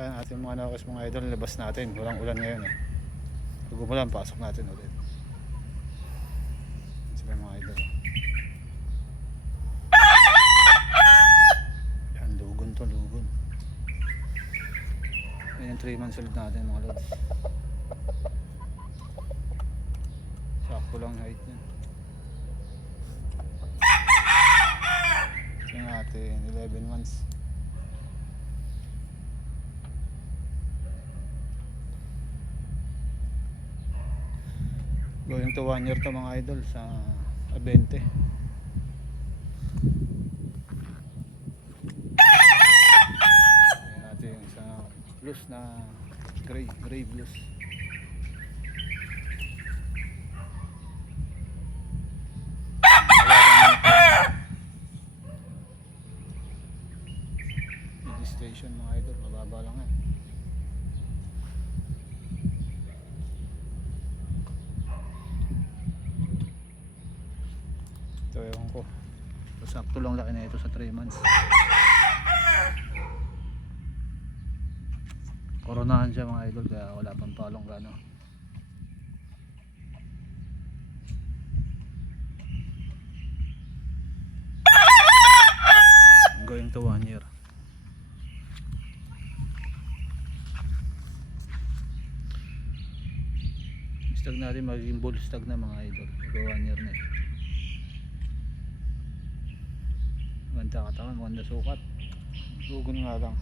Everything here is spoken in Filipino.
Ayan, ating mga nakakis mga idol, labas natin. Walang ulan ngayon eh. Pag umulan, pasok natin ulit. Sila mga idol. Yan, lugon to, lugon. Yan yung 3 months old natin mga lods. Sakto lang height yan. Ito yung ating 11 months. Going to 1 year to mga idol sa 20. Ayan natin yung isa blues na gray blues. Registration mga idol, mababa lang yan. Ito ewan ko, sakto lang laki na ito sa 3 months. Koronahan siya mga idol, kaya wala pang palong gano. I'm going to 1 year. Stag natin magiging bull stag na mga idol. Go 1 year na eh. Ganda katawan, ganda sukat. Lugon nga lang.